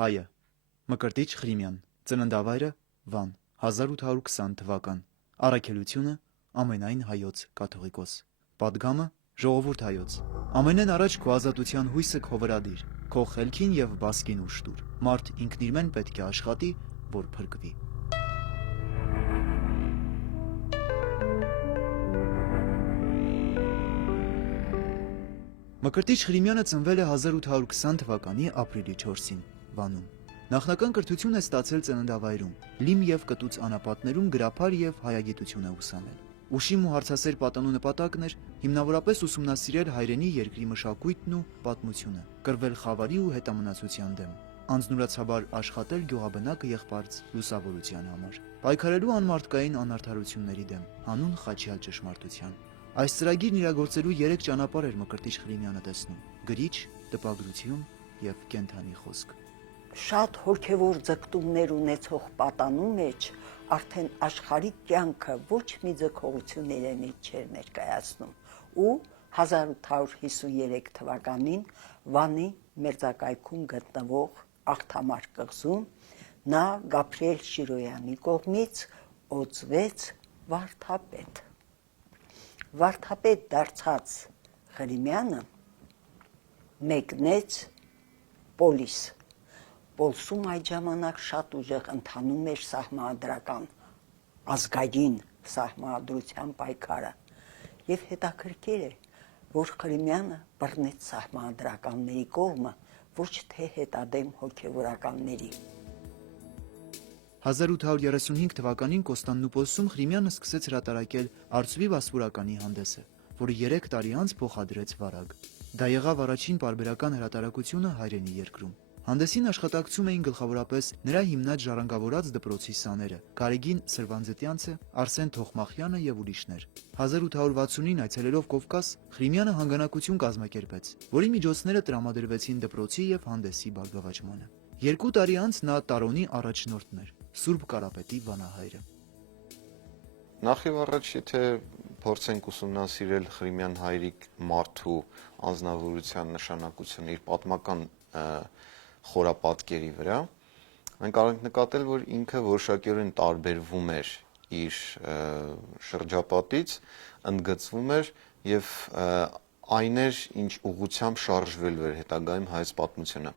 Հայը Մկրտիչ Ղրիմյան, ծննդավայրը Վան, 1820 թվական, առաքելությունը ամենայն հայոց կաթողիկոս, պատգամը ժողովուրդ հայոց, ամենեն առաջ քո ազատության հույսը քո վրա դիր, քո խելքին և բասկին ուժ տուր, մարդ ինքն իր մեն պետք է աշխատի, որ փրկվի։ Մկրտիչ Ղրիմյանը ծնվել է 1820 թվականի ապրիլի 4-ին, Վանում։ Նախնական կրթություն է ստացել ծննդավայրում, լիմ և կտուց անապատներում գրափար և հայագիտություն է ուսանել։ Ուշիմ ու հարցասեր պատանու նպատակն էր հիմնավորապես ուսումնասիրել հայրենի երկրի մշակույթն ու պատմությունը, կռվել խավարի ու հետամնացության դեմ, անձնուրացաբար աշխատել գյուղաբնակ եղբայրց լուսավորության համար, պայքարելու անմարդկային անարդարությունների դեմ, հանուն խաչյալ ճշմարտության։ Այս ծրագիրն իրագործելու 3 ճանապարհ էր Մկրտիչ Ղրիմյանը տեսնում՝ գրիչ, տպագրություն և կենդանի խոսք։ Շատ հոգևոր ձգտումներ ունեցող պատանու մեջ արդեն աշխարհիկ կյանքը ոչ մի ձգողություն իրենից չէր ներկայացնում ու 1853 թվականին Վանի մերձակայքում գտնվող Աղթամար կղզում նա Գաբրիել Շիրոյանի կողմից օծվեց վարդապետ։ Վարդապետ դարձած Ղրիմյանը մեկնեց Պոլիս։ Պոլսում այդ ժամանակ շատ ուժեղ ընթանում էր սահմանադրական ազգային սահմանադրության պայքարը և հետաքրքիր է, որ Ղրիմյանը բռնեց սահմանադրականների կողմը, ոչ թե հետադեմ հոգևորականների։ 1835 թվականին Կոստանդնուպոլսում Ղրիմյանը սկսեց հրատարակել Արծվի Վասպուրականի հանդեսը, որը 3 տարի անց փոխադրեց վարագ։ Դա եղավ առաջին պարբերական հրատարակությունը հայրենի երկրում։ Հանդեսին աշխատակցում էին գլխավորապես նրա հիմնած ժառանգավորած դպրոցի սաները՝ Գարեգին Սրվանձետյանցը, Արսեն Թոխմախյանը և ուրիշներ։ 1869 այցելելով Կովկաս, Ղրիմյանը հանգանակություն կազմակերպեց, որի միջոցները տրամադրվեցին դպրոցի և հանդեսի բարգավաճմանը։ 2 տարի անց նա Տարոնի առաջնորդն էր, Սուրբ Կարապետի վանահայրը։ Նախ եւ առաջ, եթե փորձենք ուսումնասիրել Ղրիմյան հայրիկ մարդու անձնավորության նշանակությունը իր պատմական խորապատկերի վրա, մենք կարող ենք նկատել, որ ինքը որոշակիորեն տարբերվում էր իր շրջապատից, ընդգծվում էր եւ այն էր, ինչ ուղղությամբ շարժվելու էր հետագայում հայոց պատմությունը։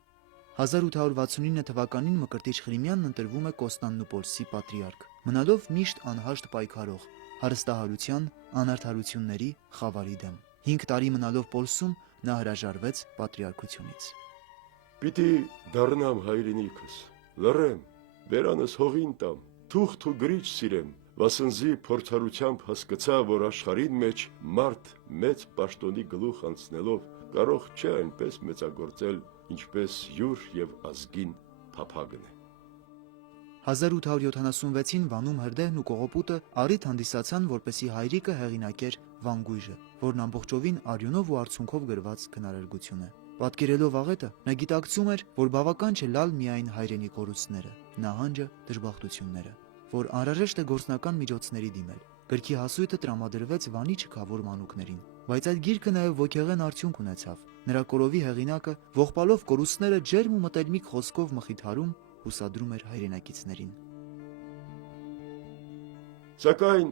1869 թվականին Մկրտիչ Ղրիմյանն ընտրվում է Կոստանդնուպոլսի պատրիարք, մնալով միշտ անհաշտ պայքարող, հարստահարության, անարդարությունների, խավարի դեմ։ 5 տարի մնալով Պոլսում նա հրաժարվեց պատրիարքությունից։ Պիտի դառնամ հայրենիքս, լռեմ, բերանս հողին տամ, թուղթ ու գրիչ սիրեմ, վասնզի փորձառությամբ հասկացա, որ աշխարհին մեջ մարդ մեծ պաշտոնի գլուխ անցնելով կարող չէ այնպես մեծագործել, ինչպես յուր եւ ազգին փափագն է։ 1876-ին Վանում Հրդեհն ու Կողոպուտը առիթ հանդիսացան, որպեսզի հայրիկը հեղինակեր Վանգույժը, որն ամբողջովին արյունով ու արցունքով գրված քնարերգություն է։ Պատկերելով աղետը, նա գիտակցում էր, որ բավական չէ լալ միայն հայրենի կորուստները, նահանջը, դժբախտությունները, որ անհրաժեշտ է գործնական միջոցների դիմել։ Գրքի հասույթը տրամադրվեց Վանի չքավոր մանուկներին, բայց այդ գիրքը նաև ոգեղեն արդյունք ունեցավ։ Նրա կորովի հեղինակը, ողբալով կորուստները ջերմ ու մտերմիկ խոսքով մխիթարում, հուսադրում էր հայրենակիցներին։ Սակայն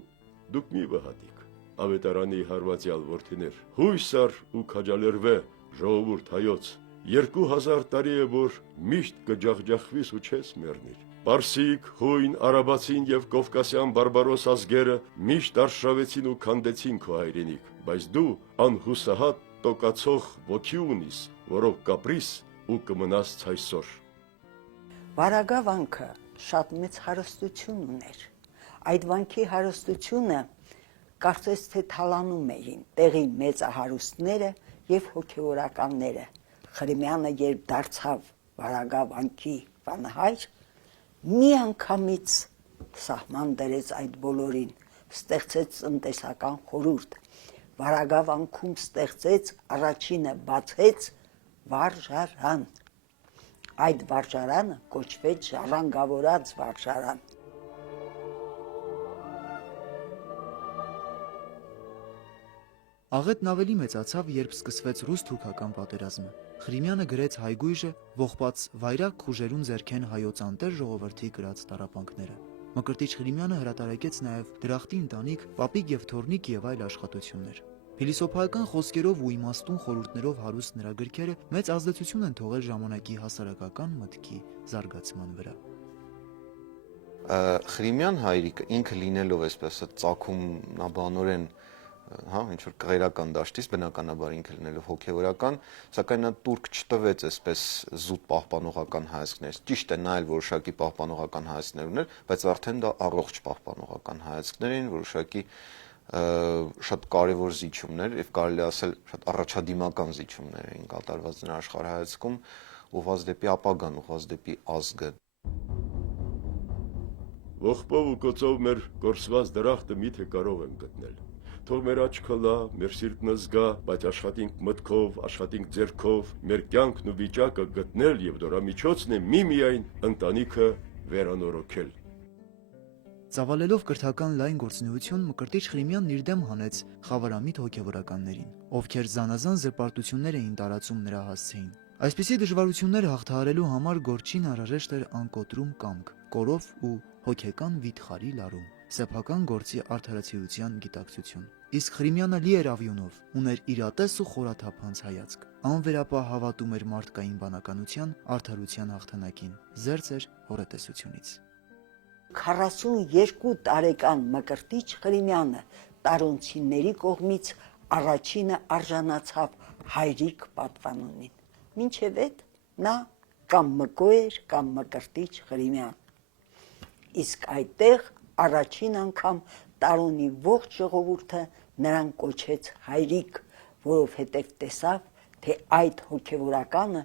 դուք մի վհատիկ, ավետարանի հարվածյալ որդիներ, հույս առ ու քաջալերվե ժողովուրդ հայոց, 2000 տարի է, որ միշտ կջախջախվիս ու չես մեռնիր։ Պարսիկ, հույն, արաբացին եւ կովկասյան բարբարոս ազգերը միշտ արշավեցին ու քանդեցին քո հայրենիք, բայց դու անհուսահատ տոկացող ոգի ունիս, որով կապրիս ու կմնաս ցայսօր։ Վարագա վանքը շատ մեծ հարստություն ուներ։ Այդ վանքի հարստությունը կարծես թե թալանում էին տեղի մեծահարուստները եւ հոգեվորականները։ Ղրիմյանը երբ դարձավ Վարագա վանքի վանահայր, մի անգամից սահման դրեց այդ բոլորին, ստեղծեց տնտեսական խորհուրդ, Վարագա վանքում ստեղծեց, առաջինը բացեց վարժարան։ Այդ վարժարանը կոչվեց ժառանգավորած վարժարան։ Աղետն ավելի մեծացավ, երբ սկսվեց ռուս-թուրքական պատերազմը։ Ղրիմյանը գրեց հայգույժը, ողբած վայրակ քուժերուն ձեռքեն հայոց անտեր ժողովրդի կրած տառապանքները։ Մկրտիչ Ղրիմյանը հրատարակեց նաև դրախտի ընտանիք, պապիկ եւ թորնիկ եւ այլ աշխատություններ։ Փիլիսոփայական խոսքերով ու իմաստուն խորհուրդներով հարուստ նրա գրքերը մեծ ազդեցություն են թողել ժամանակի հասարակական մտքի զարգացման վրա։ Ղրիմյան հայրիկը ինքը լինելով այսպես ծագումնաբանորեն ինչ որ կղերական դաշտից բնականաբար ինքը լինելով հոգևորական, սակայն նա турք չտվեց այսպես զուտ պահպանողական հայացքներից։ Ճիշտ է, նա էլ որոշակի պահպանողական հայացքներ ուներ, բայց արդեն դա առողջ պահպանողական հայացքներ էին, որոշակի շատ կարևոր զիջումներ եւ կարելի ասել շատ առաջադիմական զիջումներ էին կատարված նրա աշխարհայացքում, ուղղված դեպի ապագան, ուղղված դեպի ազգը։ Ողբով ու կոծով մեր կորսված դրախտը միթե կարող ենք գտնել։ Թող մեր աչքը լա, մեր սիրտը զգա, բայց աշխատենք մտքով, աշխատենք ձեռքով, մեր կյանքն ու վիճակը գտնել եւ դրա միջոցն է միմիայն ընտանիքը վերանորոգել։ Ծավալելով կրթական լայն գործունեություն, Մկրտիչ Ղրիմյանն իր դեմ հանեց խավարամիտ հոգևորականներին, ովքեր զանազան զրպարտություններ էին տարածում նրա հասցեին։ Այսպիսի դժվարությունները հաղթահարելու համար գործին անհրաժեշտ էր անկոտրում կամք, կորով ու հոգեկան վիթխարի լարում, սեփական գործի արդարացիության գիտակցություն։ Իսկ Ղրիմյանը լի էր ավյունով, ուներ իրատես ու խորաթափանց հայացք, անվերապահ հավատում էր մարդկային բանականության, արդարության հաղթանակին, զերծ էր հորետեսությունից։ 42 տարեկան Մկրտիչ Ղրիմյանը տարոնցիների կողմից առաջինը արժանացավ հայրիկ պատվանունին։ Մինչև այդ նա կամ Մկո էր, կամ Մկրտիչ Ղրիմյան։ Իսկ այդտեղ առաջին անգամ տարոնի ողջ ժողովուրդը նրան կոչեց հայրիկ, որովհետև տեսավ, թե այդ հոգևորականը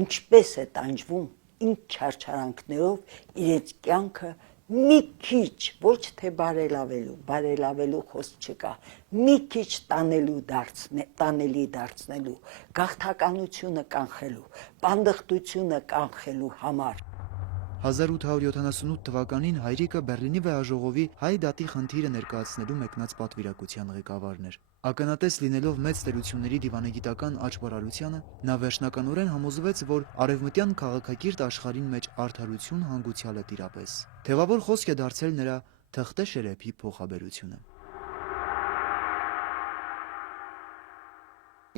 ինչպես է տանջվում, ինչ չարչարանքներով իրենց կյանքը մի քիչ, ոչ թե բարելավելու խոսք չկա, մի քիչ տանելի դարձնելու, գաղթականությունը կանխելու, պանդխտությունը կանխելու համար։ 1878 թվականին հայրիկը Բեռլինի վեհաժողովի հայ դատի խնդիրը ներկայացնելու մեկնած պատվիրակության ղեկավարն էր։ Ականատես լինելով մեծ տերությունների դիվանագիտական աճբարարությանը, նա վերջնականորեն համոզվեց, որ արևմտյան քաղաքակիրթ աշխարհին մեջ արդարություն հանգուցյալը տիրապես։ Թևավոր խոսք է դարձել նրա թղթե շերեփի փոխաբերությունը։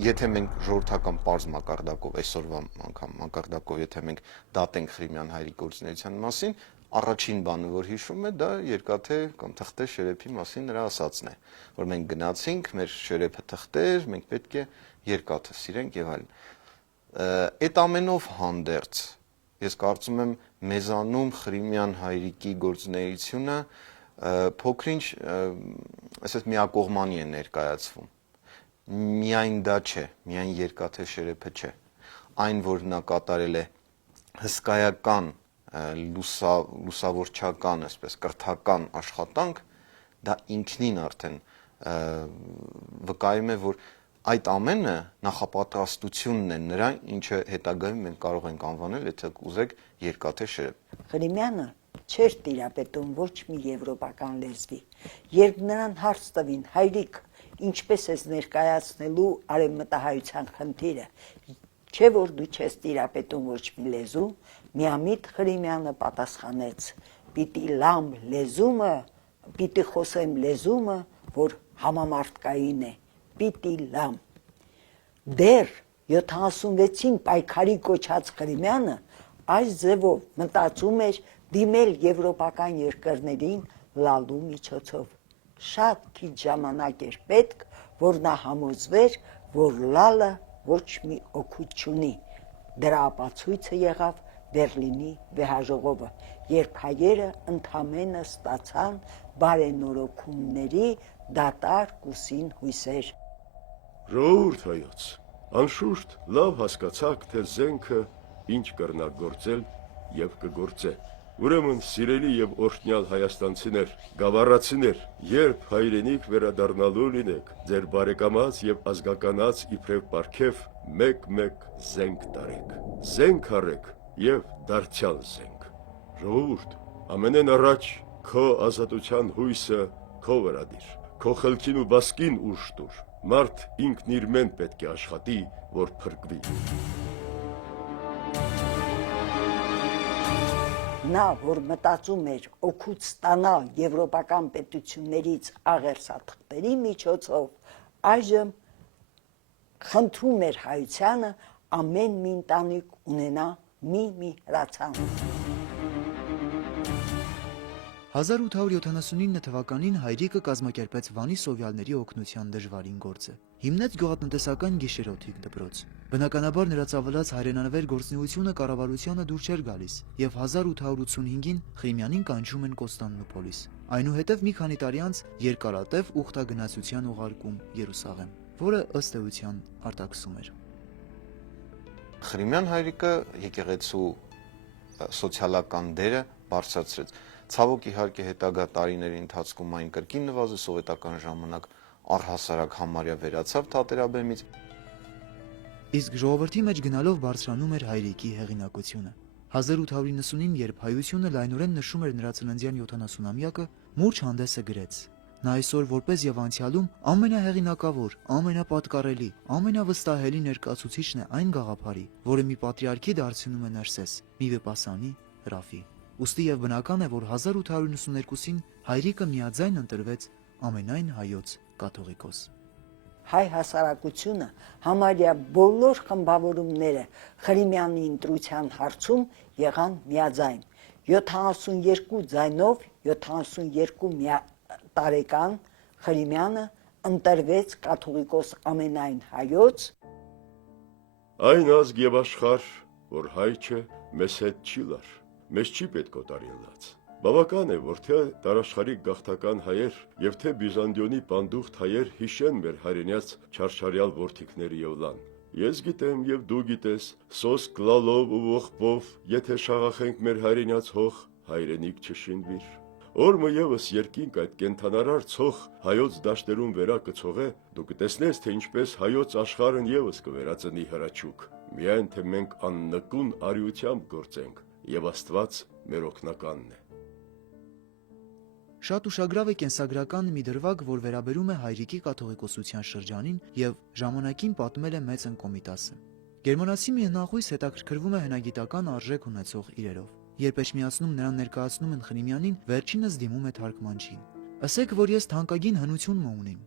Եթե մենք ժողովրդական պարզ մակարդակով այսօրվա անգամ մակարդակով եթե մենք դատենք Ղրիմյան հայրիկ գործունեության մասին, առաջին բանը, որ հիշում է, դա երկաթե կամ թղթե շերեփի մասին նրա ասածն է, որ մենք գնացինք, մեր շերեփը թղթեր, մենք պետք է երկաթե սիրենք եւ այլն։ Այդ ամենով հանդերձ ես կարծում եմ մեզանում Ղրիմյան հայրիկի գործունեությունը փոքրինչ այսպես միակողմանի է ներկայացվում։ Միայն դա չէ, միայն երկաթե շերեփը չէ, այն որ նա կատարել է հսկայական լուսավորչական, այսպես կրթական աշխատանք, դա ինքնին արդեն վկայում է, որ այդ ամենը նախապատրաստությունն է նրա, ինչը հետագայում մենք կարող ենք անվանել, եթե կուզեք, երկաթե շերեփ։ Ղրիմյանը չէր տիրապետում ոչ մի եվրոպական լեզվի, երբ նրան հարց տվին հայրիկ, ինչպես ես ներկայացնելու արևմտահայության խնդիրը, չէ որ դու չես տիրապետում ոչ մի լեզու, միամիտ Ղրիմյանը պատասխանեց. պիտի լամ լեզումը, պիտի խոսեմ լեզումը, որ համամարտկային է, պիտի լամ։ Դեռ 76-ին պայքարի կոչած Ղրիմյանը այս ձևով մտածում էր դիմել եվրոպական երկրներին լալու միջոցով։ Շատ քիչ ժամանակ էր պետք, որ նա համոզվեր, որ լալը ոչ մի օգուտ չունի։ Դրա ապացույցը եղավ Բեռլինի վեհաժողովը, երբ հայերը ընդամենը ստացան բարենորոգումների դատարկ ու սին հույսեր։ Ժողովուրդ հայոց, անշուշտ լավ հասկացաք, թե զենքը ինչ կրնա գործել եւ կգործե։ Ուրեմն սիրելի եւ օրհնյալ հայաստանցիներ, գավառացիներ, երբ հայրենիք վերադառնալու լինեք, ձեր բարեկամած եւ ազգականած իբրև պարգև մեկ-մեկ զենք տարեք։ Զենք արեք եւ դարձյալ զենք։ Ժողովուրդ, ամենեն առաջ քո ազատության հույսը քո վրա դիր։ Քո խելքին ու բասկին ուժ տուր։ Մարդ ինքն իր մեն պետք է աշխատի, որ փրկվի։ Նա, որ մտածում էր օգուտ ստանալ եվրոպական պետություններից աղերսաթղթերի միջոցով, այժմ խնդրում էր հայությանը ամեն մի ընտանիք ունենա մի հրացանց։ 1879 թվականին հայրիկը կազմակերպեց Վանի սովյալների օգնության դժվարին գործը։ Հիմնեց գյուղատնտեսական գիշերօթիկ դպրոց։ Բնականաբար նրա ծավալած հայրենանվեր գործունեությունը կառավարությանը դուր չէր գալիս, եւ 1885-ին Խրիմյանին կանչում են Կոստանդնուպոլիս։ Այնուհետև մի քանի տարի անց երկարատև ուխտագնացության ուղարկում Երուսաղեմ, որը ըստ էության արտաքսում էր։ Խրիմյան հայրիկը եկեղեցու սոցիալական դերը բարձրացրեց։ Ցավոք իհարկե հետագա տարիների ընթացքում այն կրկին նվազեց, սովետական ժամանակ առհասարակ համարյա վերացավ թատերաբեմից։ Իսկ ժողովրդի մեջ գնալով բարձրանում էր հայրիկի հեղինակությունը։ 1890-ին, երբ հայությունը լայնորեն նշում էր նրա ծննդյան 70-ամյակը, մուրջ հանդեսը գրեց. Նա այսօր որպես եւ անցյալում ամենահեղինակավոր, ամենապատկառելի, ամենավստահելի ներկայացուցիչն է այն գաղափարի, որը մի պատրիարքի դարձնում է Ներսես, մի վեպասանի Ռաֆի։ Ուստի եւ բնական է, որ 1892-ին հայրիկը միաձայն ընտրվեց ամենայն հայոց կաթողիկոս։ Հայ հասարակությունը համարյա բոլոր խմբավորումները Խրիմյանի ընտրության հարցում եղան միաձայն։ 72 ձայնով 72 տարեկան Խրիմյանը ընտրվեց կաթողիկոս ամենայն հայոց։ Այն ազգ եւ աշխարհ, որ հայ չէ, մեզ հետ չի լար, մեզ չի պետք օտարելած։ Բավական է, որ թե տարաշխարհիկ գաղթական հայեր եւ թե Բյուզանդիոնի պանդուխտ հայեր հիշեն մեր հայրենյաց չարչարյալ որդիքների Եվլան։ Ես գիտեմ եւ դու գիտես, սոսկ լալով ու ողբով, եթե շաղախենք մեր հայրենյաց հող, հայրենիք չշինվիր։ Օրմը եւս երկինք այդ կենթանարար ցող հայոց դաշտերում վերա կցողե, դու կտեսնես, թե ինչպես հայոց աշխարհն եւս կվերածնի հրաչուկ։ Միայն թե մենք աննկուն արիությամբ գործենք եւ Աստված մեր օգնականն է։ Շատ ուշագրավ է կենսագրական մի դրվագ, որ վերաբերում է հայրիկի կաթողիկոսության շրջանին եւ ժամանակին պատմել է մեծ ընկոմիտասը։ Գերմանացի մի հնախույս հետաքրքրվում է հնագիտական արժեք ունեցող իրերով։ Երբ էջմիածնում նրան ներկայացնում են Խրիմյանին, վերջինս դիմում է թարգմանչին։ Ասեք, որ ես թանկագին հնություն ունիմ։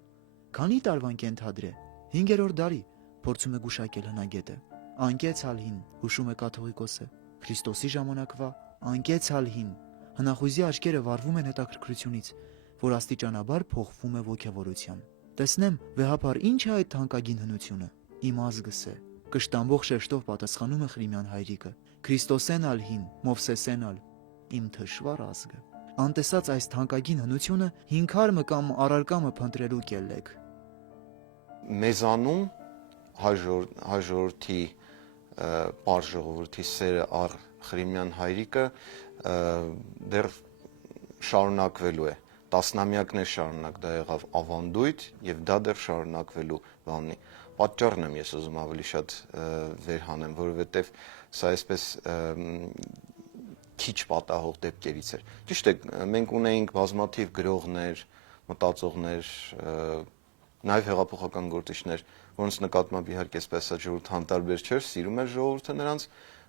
Քանի տարվան կենթադրե։ 5-րդ դարի, փորձում է գուշակել հնագետը։ Անկեցալհին, հուշում է կաթողիկոսը։ Քրիստոսի ժամանակվա անկեցալհին։ Հնախույզի աչքերը վառվում են հետաքրքրությունից, որ աստիճանաբար փոխվում է ոգևորության։ Տեսնեմ, վեհապար ինչ է այդ թանկագին հնությունը։ Իմ ազգս է։ Կշտամբող շեշտով պատասխանում է Խրիմյան հայրիկը։ Քրիստոսեն ալհին, Մովսեսեն ալ, իմ թշվառ ազգը։ Անտեսած այս թանկագին հնությունը հինքարմը կամ առարկամը փնտրելու կելլեք։ Մեզանում հայ ժողովրդի պար ժողովրդի սերը առ Խրիմյան հայրիկը դեռ շարունակվելու է, տասնամյակներ շարունակ դա եղավ ավանդույթ եւ դա դեռ շարունակվելու բանի։ Պատճառն եմ ես ուզում ավելի շատ վերհանեմ, որովհետեւ սա այսպես քիչ պատահող դեպքերից էր։ Ճիշտ է, մենք ունեինք բազմաթիվ գրողներ, մտածողներ, նաեւ հեղափոխական գործիչներ, որոնց նկատմամբ իհարկե այսպես ժողովուրդ անտարբեր չէր, սիրում էր ժողովուրդը նրանց,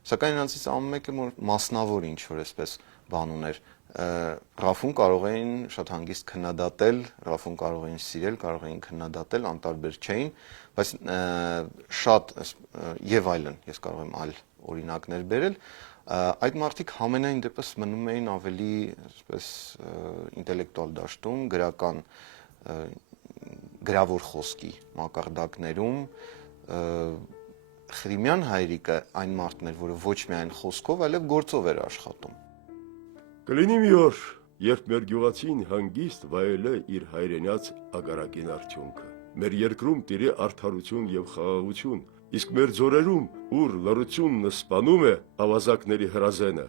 սակայն նրանցից ամեն մեկը մասնավոր ինչ որ այսպես բան ուներ։ Ռաֆուն կարող էին շատ հանգիստ քննադատել, Ռաֆուն կարող էին սիրել, կարող էին քննադատել, անտարբեր չէին, բայց շատ եւ այլն, ես կարող եմ այլ օրինակներ բերել, այդ մարդիկ համենայն դեպս մնում էին ավելի այսպես ինտելեկտուալ դաշտում, գրական գրավոր խոսքի մակարդակներում Խրիմյան հայրիկը այն մարդն էր, որը ոչ միայն խոսքով, այլև գործով էր աշխատում։ Կլինի մի օր, երբ մեր գյուղացին հանգիստ վայելե իր հայրենյաց ագարակին արդյունքը։ Մեր երկրում տիրի արդարություն եւ խաղաղություն, իսկ մեր ձորերում, ուր լռությունն սպանում է ավազակների հրազենը,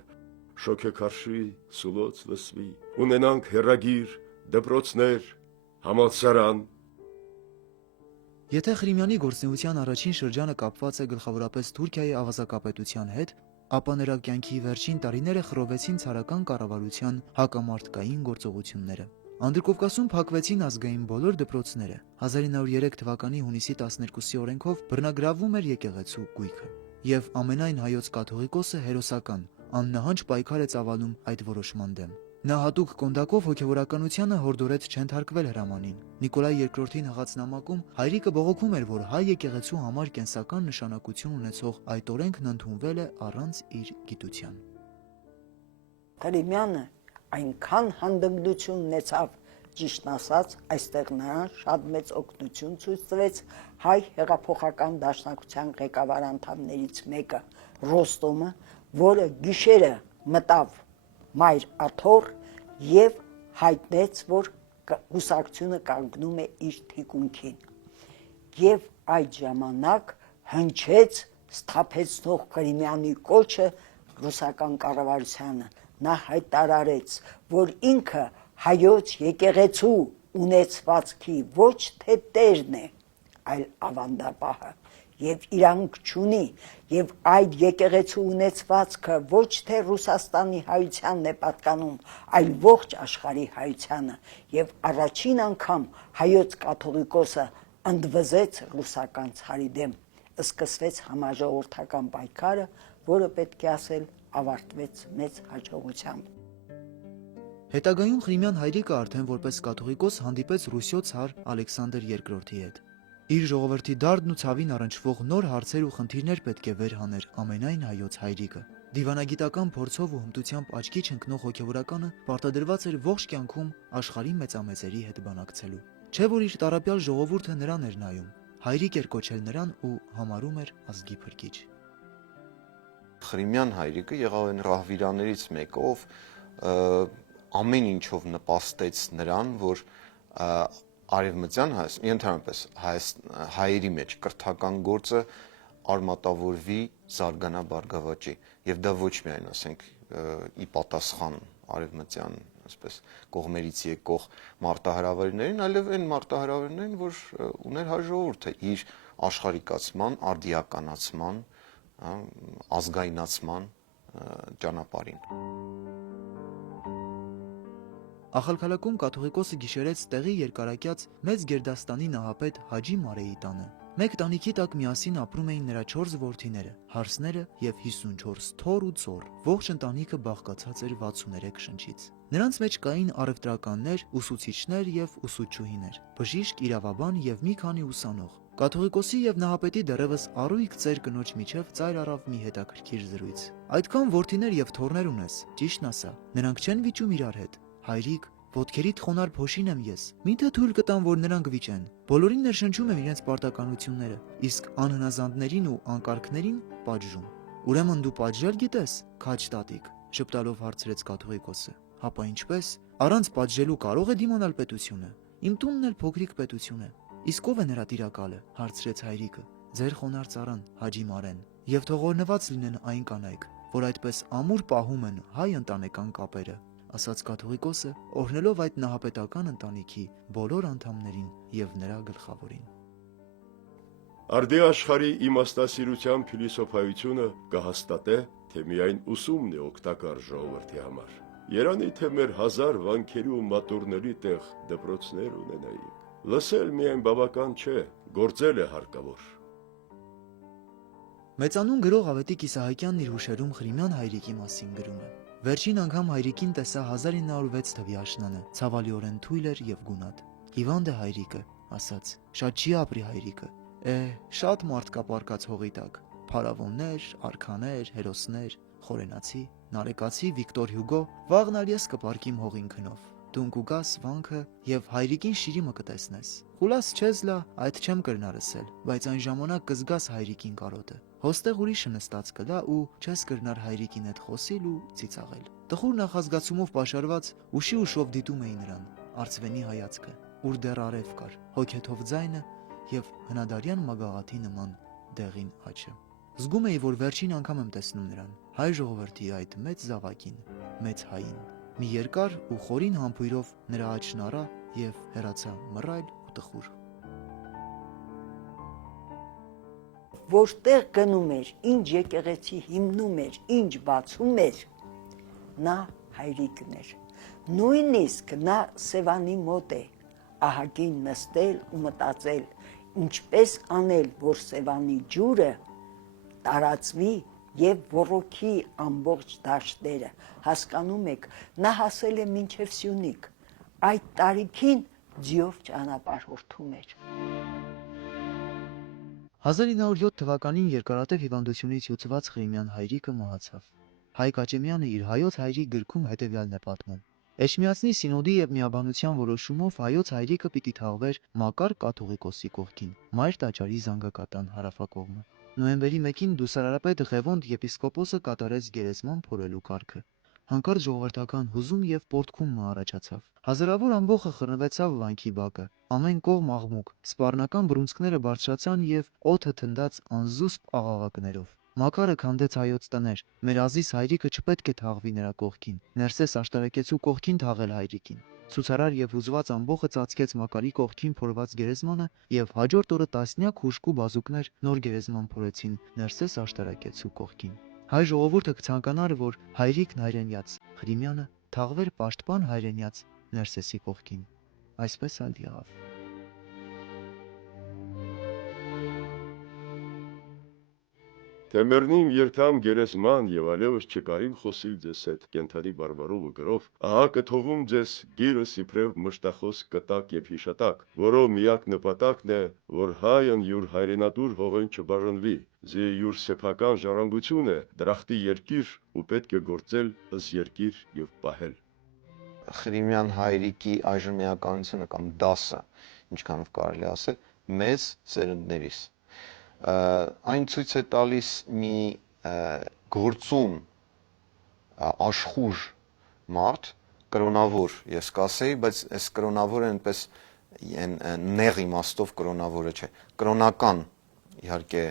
շոքեքարշի սուլոց լսվի, ունենանք հեռագիր, դպրոցներ, համալսարան։ Եթե Խրիմյանի գործունեության առաջին շրջանը կապված է գլխավորապես Թուրքիայի ավազակապետության հետ, ապա նրա կյանքի վերջին տարիները խռովեցին ցարական կառավարության հակամարտկային գործողությունները։ Անդրկովկասում փակվեցին ազգային բոլոր դպրոցները։ 1903 թվականի հունիսի 12-ի օրենքով բռնագրավվում էր եկեղեցու գույքը։ Եվ ամենայն հայոց կաթողիկոսը հերոսական, աննահանջ պայքար է ծավալում այդ որոշման դեմ։ Նա հատուկ կոնդակով հոգևորականությանը հորդորեց չենթարկվել հրամանին։ Նիկոլայ II-ին հղած նամակում հայրիկը բողոքում էր, որ հայ եկեղեցու համար կենսական նշանակություն ունեցող այդ օրենքն ընդունվել է առանց իր գիտության։ Ղրիմյանը այնքան հանդգնություն ունեցավ, ճիշտն ասած, այստեղ նրան շատ մեծ օգնություն ցույց տվեց հայ հեղափոխական դաշնակցության ղեկավար անդամներից մեկը Ռոստոմը, որը գիշերը մտավ Մայր Աթոռ եւ հայտնեց, որ հուսակցությունը կանգնում է իր թիկունքին։ Եվ այդ ժամանակ հնչեց սթափեցնող Ղրիմյանի կոչը ռուսական կառավարությանը։ Նա հայտարարեց, որ ինքը հայոց եկեղեցու ունեցվածքի ոչ թե տերն է, այլ ավանդապահը, եւ իրանք չունի, եւ այդ եկեղեցու ունեցվածքը ոչ թե Ռուսաստանի հայությանն է պատկանում, այլ ողջ աշխարհի հայությանը, եւ առաջին անգամ հայոց կաթողիկոսը ընդվզեց ռուսական ցարի դեմ։ Սկսվեց համաժողովրդական պայքարը, որը պետք է ասել ավարտվեց մեծ հաջողությամբ։ Հետագայում Ղրիմյան հայրիկը արդեն որպես կաթողիկոս հանդիպեց Ռուսիո ցար Ալեքսանդր II-ի հետ։ Իր ժողովրդի դարդն ու ցավին առնչվող նոր հարցեր ու խնդիրներ պետք է վեր հաներ ամենայն հայոց հայրիկը։ Դիվանագիտական փորձով ու հմտությամբ աչքի չընկնող հոգևորականը պարտադրված էր ողջ կյանքում աշխարհի մեծամեծերի հետ բանակցելու։ Չէ՞ որ իր տարապյալ ժողովուրդը նրան էր նայում, հայրիկ էր կոչել նրան ու համարում էր ազգի փրկիչ։ Ղրիմյան հայրիկը եղավ այն ռահվիրաներից մեկը, ով ամեն ինչով նպաստեց նրան, որ արևմտյան Հայաստան, ընդհանրապես հայերի մեջ կրթական գործը արմատավորվի, զարգանա, բարգավաճի, եւ դա ոչ միայն, ասենք, ի պատասխան արևմտյան, ասես, կողմերից եկող մարտահրավերներին, այլև այն մարտահրավերներին, որ ուներ հայ ժողովուրդը իր աշխարհիկացման, արդիականացման, ազգայնացման ճանապարհին։ Ախալքալաքում կաթողիկոսը գիշերեց տեղի երկարակյաց մեծ Գերդաստանի նահապետ Հաջի Մարեի տանը։ Մեկ տանիքի տակ միասին ապրում էին նրա 4 որդիները, հարսները եւ 54 թոռ ու ծոռ։ Ողջ ընտանիքը բաղկացած էր 63 շնչից։ Նրանց մեջ կային առևտրականներ, ուսուցիչներ եւ ուսուցչուհիներ, բժիշկ, իրավաբան եւ մի քանի ուսանող։ Կաթողիկոսի եւ նահապետի դեռևս առույգ ծեր կնոջ միջև ծայր առավ մի հետաքրքիր զրույց։ Այդքան որդիներ եւ թոռներ ունես, ճիշտն ասա, նրանք չեն վիճում իրար հետ։ Հայրիկ, ոտքերիդ խոնար փոշին եմ ես։ Միթե թույլ կտամ, որ նրանք վիճեն։ Բոլորին ներշնչում եմ իրենց պարտականությունները, իսկ անհնազանդներին ու անկարգներին պատժում։ Ուրեմն դու պատժել գիտես, քաջ տատիկ, շփտալով հարցրեց կաթողիկոսը։ Հապա ինչպես, առանց պատժելու կարող է դիմանալ պետությունը։ Իմ տունն էլ փոքրիկ պետություն է։ Իսկ ով է նրա տիրակալը, հարցրեց հայրիկը։ Ձեր խոնար ծառան, Հաջի Մարեն, եւ թողորնված լինեն այն կանայք, որ այդպես ամուր պահում են հայ ընտանեկան կապերը, ասաց կաթողիկոսը, օրհնելով այդ նահապետական ընտանիքի բոլոր անդամներին եւ նրա գլխավորին։ Արդի աշխարհի իմաստասիրության փիլիսոփայությունը կհաստատե, թե միայն ուսումն է օգտակար ժողովրդի համար։ Երանի թե մեր 1000 վանքերի ու մատուրների տեղ դպրոցներ ունենայինք։ Լսել միայն բավական չէ, գործել է հարկավոր։ Մեծանուն գրող Ավետիք Իսահակյանն իր հուշերում Ղրիմյան հայրիկի մասին գրում է. Վերջին անգամ հայրիկին տեսա 1906 թվի աշնանը, ցավալիորեն թույլ էր եւ գունատ։ Հիվանդ է հայրիկը, ասաց, շատ չի ապրի հայրիկը։ Շատ մարդ կա պարկած հողի տակ, փարավոններ, արքաներ, հերոսներ, խորենացի, նարեկացի, Վիկտոր Հյուգո, վաղն ալ ես կպարկիմ հողին քնով։ Դու կուգաս վանքը եւ հայրիկին շիրիմը կտեսնես։ Խուլաս չես լա, այդ չեմ կրնարսել, բայց այն ժամանակ կզգաս հայրիկին կարոտը։ Հոստեղ ուրիշը նստած կլա ու չես կրնար հայրիկին հետ խոսիլ ու ծիծաղել։ Տխուր նախազգացումով պաշարված ուշի ուշով դիտում էի նրան, արծվենի հայացքը, ուր դեռ արև կար, հոգեթով ձայնը եւ հնադարյան մագաղաթի նման դեղին աչը։ Զգում էի, որ վերջին անգամ եմ տեսնում նրան, հայ ժողովրդի այդ մեծ զավակին, մեծ հային։ Մի երկար ու խորին համբույրով նրա աչքն առա եւ հեռացա մռայլ ու տխուր։ Որտեղ գնում էր, ինչ եկեղեցի հիմնում էր, ինչ բացում էր, նա հայրիկն էր, Նույնիսկ նա Սևանի մոտ է ահագին նստել ու մտածել, ինչպես անել, որ Սևանի ջուրը տարածվի եւ ոռոգի ամբողջ դաշտերը։ Հասկանում եք, նա հասել է մինչև Սյունիք, այդ տարիքին ձիով ճանապարհորդում էր։ 1907 թվականին երկարատև հիվանդությունից յուծված Ղրիմյան հայրիկը մահացավ։ Հայկ Աճեմյանը իր հայոց հայրիկ գրքում հետևյալն է պատմում. Էջմիածնի սինոդի եւ միաբանության որոշումով հայոց հայրիկը պիտի թաղվեր Մակար կաթողիկոսի կողքին, Մայր տաճարի զանգակատան հարավակողմը։ Նոյեմբերի 1-ին դուսարարապետ Ղևոնդ եպիսկոպոսը կատարեց գերեզման փորելու կարգը։ Հանկարծ ժողովրդական հուզում եւ պորտքումն առաջացավ։ Հազարավոր ամբոխը խռնվեցավ վանքի բակը, ամեն կողմ աղմուկ, սպառնական բռունցքները բարձրացան եւ օդը թնդաց անզուսպ աղաղակներով։ Մակարը քանդեց հայոց տներ, մեր ազիզ հայրիկը չպետք է թաղվի նրա կողքին, Ներսես աշտարակեցու կողքին թաղել հայրիկին։ Ցուցարար եւ հուզված ամբոխը ծածկեց Մակարի կողքին փորված գերեզմանը եւ հաջորդ օրը տասնյակ հուժկու բազուկներ նոր գերեզման փորեցին Ներսես աշտարակեցու կողքին։ Հայ ժողովուրդը կցանկանար, որ հայրիկն հայրենյաց, Ղրիմյանը թաղվեր պաշտպան հայրենյաց Ներսեսի կողքին։ Այսպես ալ եղավ։ Թեմերնիմ երթամ գերեզման եւ այլևս չկարին խոսիլ ձեզ հետ կենթանի բարբարով ու գրով, ահա կթողում ձեզ գիրս իբրև մշտախոս կտակ եւ հիշատակ, որով միակ նպատակն է, որ հայն յուր հայրենատուր հողեն չբաժանվի, զի յուր սեփական ժառանգություն է դրախտի երկիր ու պետք է գործել ըս երկիր եւ պահել։ Ղրիմյան հայրիկի այժմ միականությունը կամ դասը, ինչքանով կարելի ասել, մեզ սերնդներիս այն ցույց է տալիս մի գործում աշխուժ մարդ, կրոնավոր, ես կասեի, բայց այս կրոնավորը այնպես նեղ իմաստով կրոնավորը չէ, կրոնական իհարկե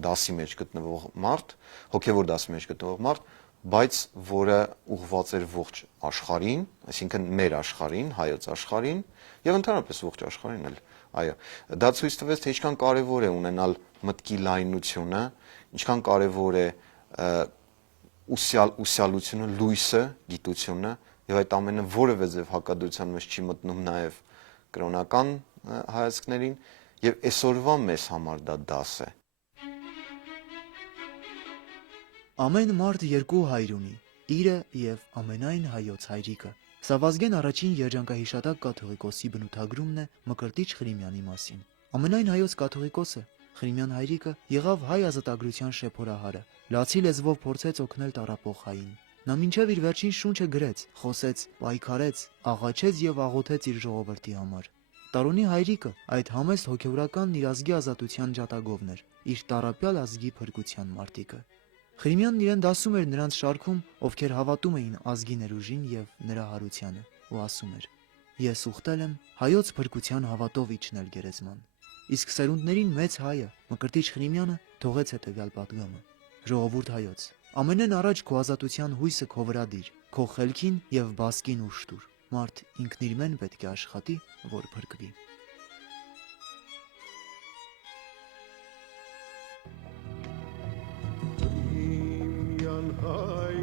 դասի մեջ գտնվող մարդ, հոգևոր դասի մեջ գտնվող մարդ, բայց որը ուղղված էր ողջ աշխարհին, այսինքն մեր աշխարհին, հայոց աշխարհին եւ ընդհանրապես ողջ աշխարհին էլ, այո, դա ցույց տվեց, թե ինչքան կարեւոր է ունենալ մտքի լայնությունը, ինչքան կարեւոր է ուսյալությունը, լույսը, գիտությունը եւ այդ ամենը որևէ ձև հակադրության մեջ չի մտնում նաեւ կրոնական հայացքներին եւ այսօրվա մեզ համար դա դաս է։ Ամեն մարդ երկու հայր ունի՝ իրը եւ ամենայն հայոց հայրիկը։ Սա Վազգեն առաջին երջանկահիշատակ կաթողիկոսի բնութագրումն է Մկրտիչ Ղրիմյանի մասին։ Ամենայն հայոց կաթողիկոսը Ղրիմյան հայրիկը եղավ հայ ազատագրության շեփորահարը, լացի լեզվով փորձեց օգնել տառապող հային։ Նա մինչև իր վերջին շունչը գրեց, խոսեց, պայքարեց, աղաչեց եւ աղոթեց իր ժողովրդի համար։ Տարոնի հայրիկը այդ համեստ հոգեորական իր ազգի ազատության ջատագովն էր, իր տառապյալ ազգի փրկության մարտիկը։ Ղրիմյանն իրեն դասում էր նրանց շարքում, ովքեր հավատում էին ազգի ներուժին եւ նրա հարությանը, ու ասում էր. Ես ուխտել եմ հայոց փրկության հավատով իջնել գերեզման։ Իսկ սերունդներին մեծ հայը, Մկրտիչ Ղրիմյանը, թողեց հետևյալ պատգամը. Ժողովուրդ հայոց, ամենեն առաջ քո ազատության հույսը քո վրա դիր, քո խելքին եւ բասկին ուժ տուր։ Մարդ ինքն իր մեն պետք է աշխատի, որ փրկվի։ Հայ